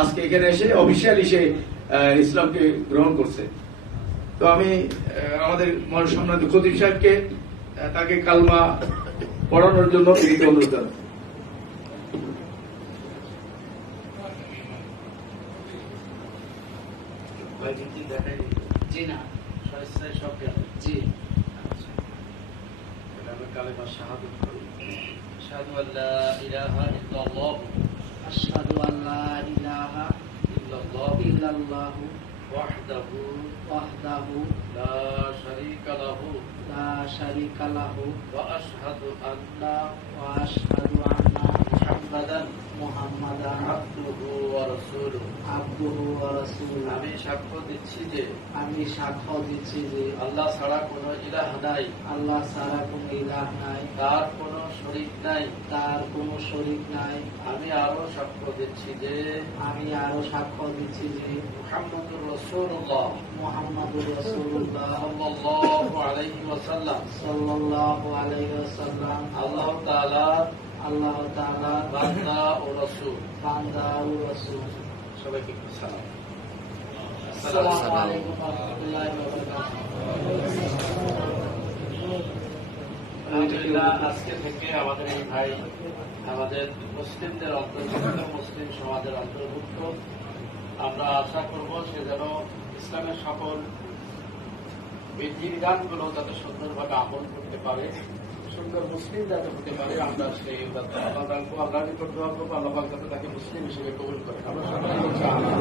আজকে এখানে এসে অফিসিয়ালি সে ইসলামকে গ্রহণ করছে। তো আমি আমাদের সম্মানিত খতিব সাহেবকে তাকে কালমা পড়ানোর জন্য বিনীত অনুরোধ জানাই। জি না সব জি কালেমা শাহাদাত করি। আশহাদু আল্লা ইলাহা ইল্লাল্লাহ আশহাদু আল্লা ইলাহা ইল্লাল্লাহ ওয়াহদাহু লা শারীকা লাহু লা শারীকা লাহু ওয়া আশহাদু আন্না মুহাম্মাদান আবদুহু ওয়া রাসূলুহু। আমি সাক্ষ্য দিচ্ছি যে আল্লাহ ছাড়া কোনো ইলাহ নাই, আল্লাহ ছাড়া কোনো ইলাহ নাই, তার কোনো শরীক নাই। আমি আরো সাক্ষ্য দিচ্ছি যে মুহাম্মাদুর রাসূলুল্লাহ সাল্লাল্লাহু আলাইহি ওয়াসাল্লাম আল্লাহ তাআলা বান্দা ও রাসূল। সবাইকে একটু সালাম। আসসালামু আলাইকুম ওয়া রাহমাতুল্লাহি ওয়া বারাকাতুহু। আলহামদুলিল্লাহ, আজকে থেকে আমাদের এই ভাই আমাদের মুসলিমদের অন্তর্ভুক্ত, মুসলিম সমাজের অন্তর্ভুক্ত। আমরা আশা করব সে যেন ইসলামের সকল বিধিবিধানগুলো যাতে সুন্দরভাবে আমল করতে পারে, সুন্দর মুসলিম যাতে হতে পারে। আমরা সেই আল্লাহ নিকট দোয়া করবো, আল্লাহ পাক যাতে তাকে মুসলিম হিসেবে কবুল করে। আমরা সকলে বলছি আমিন।